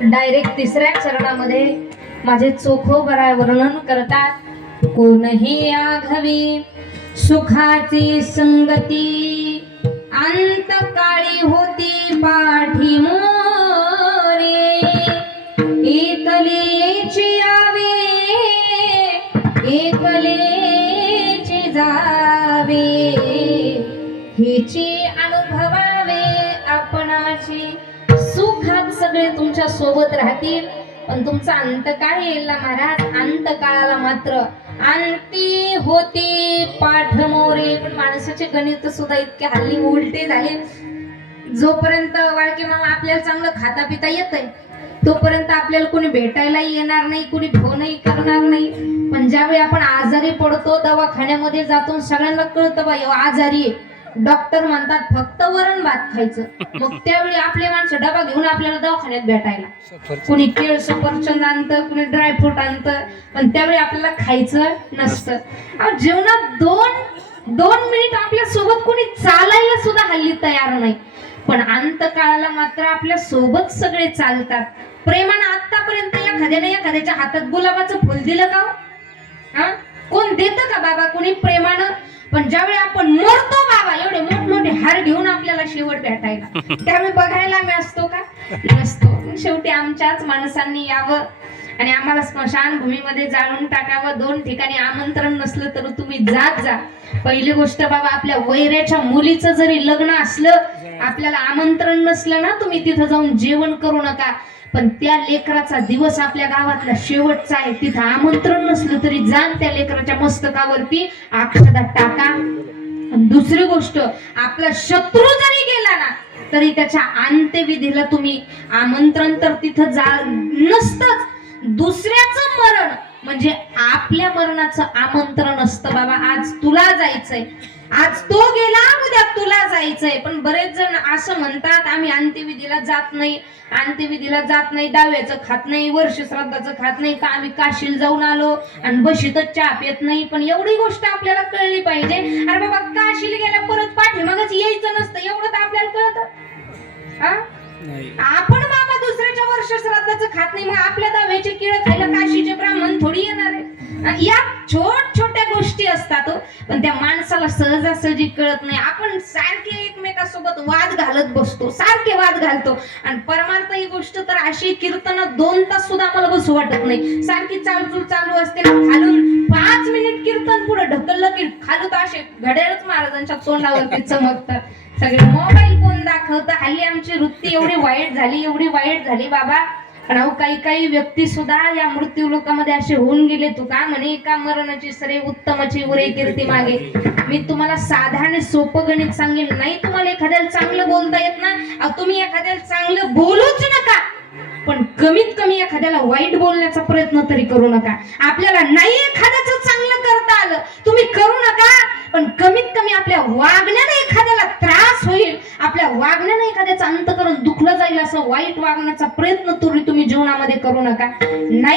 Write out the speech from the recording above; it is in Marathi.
डायरेक्ट तिसऱ्या चरणामध्ये माझे चोखोबरा वर्णन करतात. कोणही आघवी सुखाची संगती, अंतकाळी होती पाठी मोरे. एकलेची यावे एकलेची जावे, हिची अनुभवावे आपणाची. सुखात सगळे तुमच्या सोबत राहतील, पण तुमचा अंतकाळ येईल ना महाराज. अंतकाळाला मात्र अंती होती पाठमोरे. पण माणसाचे गणित सुद्धा इतके हल्ली उलटे झाले. जोपर्यंत वाळके मामा आपल्याला चांगलं खाता पिता येतंय तोपर्यंत आपल्याला कोणी भेटायला येणार नाही, कोणी फोनही करणार नाही. पण ज्यावेळी आपण आजारी पडतो, दवाखान्यामध्ये जातो, सगळ्यांना कळतं बा आजारी आहे, डॉक्टर म्हणतात फक्त वरण भात खायचं. मग त्यावेळी आपले माणसं डबा घेऊन आपल्याला दवाखान्यात भेटायला, कुणी केळ सफरचंद आणतं, कुणी ड्रायफ्रूट आणतं, पण त्यावेळी आपल्याला खायचं नसतं. जेवणात दोन मिनिट आपल्या सोबत कोणी चालायला सुद्धा हल्ली तयार नाही. पण अंतकाळाला मात्र आपल्या सोबत सगळे चालतात. प्रेमानं आतापर्यंत एखाद्याच्या हातात गुलाबाचं फुल दिलं का? हा, कोण देतं का बाबा कोणी प्रेमानं? पण ज्यावेळी आपण मरतो बाबा, एवढे मोठमोठे हार घेऊन आपल्याला शेवट भेटायला, त्यावेळी बघायला आम्ही असतो का? नसतो. शेवटी आमच्याच माणसांनी यावं आणि आम्हाला स्मशान भूमीमध्ये जाळून टाकावं. 2 ठिकाणी आमंत्रण नसलं तर तुम्ही जात जा. पहिली गोष्ट बाबा, आपल्या वैऱ्याच्या मुलीचं जरी लग्न असलं, आपल्याला आमंत्रण नसलं ना, तुम्ही तिथं जाऊन जेवण करू नका. पण त्या लेकराचा दिवस आपल्या गावातला शेवटचा आहे, तिथं आमंत्रण नसलं तरी जाण त्या लेकराच्या मस्तकावरती अक्षता टाका. दुसरी गोष्ट, आपला शत्रू जरी गेला ना तरी त्याच्या अंत्यविधीला तुम्ही आमंत्रण तर तिथं जा नसतंच. दुसऱ्याचं मरण म्हणजे आपल्या मरणाचं आमंत्रण असतं. बाबा आज तुला जायचंय, आज तो गेला, उद्या तुला जायचंय. पण बरेच जण असं म्हणतात, आम्ही अंत्यविधीला जात नाही, अंत्यविधीला जात नाही, दाव्याचं खात नाही, वर्ष श्राद्धाचं खात नाही, का आम्ही काशीला जाऊन आलो आणि बशीतच चहा पित नाही. पण एवढी गोष्ट आपल्याला कळली पाहिजे, अरे बाबा काशीला गेल्या परत पाठीमागच यायचं नसतं, एवढं तर आपल्याला कळतं. आपण बाबा दुसऱ्याच्या वर्ष श्राद्धाचं खात नाही, मग आपल्या दाव्याचे केळ खायला काशीचे ब्राह्मण थोडी येणार आहे. या छोट्या गोष्टी असतात, पण त्या माणसाला सहजासहजी कळत नाही. आपण सारखे एकमेकांसोबत वाद घालत बसतो, सारखे वाद घालतो. आणि परमार्थ ही गोष्ट तर अशी, कीर्तन 2 तास सुद्धा आम्हाला बसू वाटत नाही. सारखी चालचूल चालू असते ना, खालून 5 मिनिट कीर्तन पुढे ढकललं की खालून असे घड्याळच महाराजांच्या तोंडावरती चमकतात. सगळे मोबाईल फोन दाखवतात. हल्ली आमची वृत्ती एवढी वाईट झाली बाबा. पण अहो काही काही व्यक्ती सुद्धा या मृत्यू लोकामध्ये असे होऊन गेले. तू का म्हणे का मरणाची सरे उत्तमाची उरे कीर्ती मागे. मी तुम्हाला साधारण सोपं गणित सांगेल. नाही तुम्हाला एखाद्याला चांगलं बोलता येत ना, अहो तुम्ही एखाद्याला चांगलं बोलूच नका, पण कमीत कमी एखाद्याला वाईट बोलण्याचा प्रयत्न तरी करू नका. आपल्याला नाही एखाद्याचं चांगलं करता आलं तुम्ही करू नका, पण कमीत कमी आपल्या वागण्याने एखाद्याला त्रास होईल, आपल्या वागण्याने एखाद्याचं अंतःकरण दुखलं जाईल असं वाईट वागण्याचा प्रयत्न तरी तुम्ही जीवनामध्ये करू नका. नाही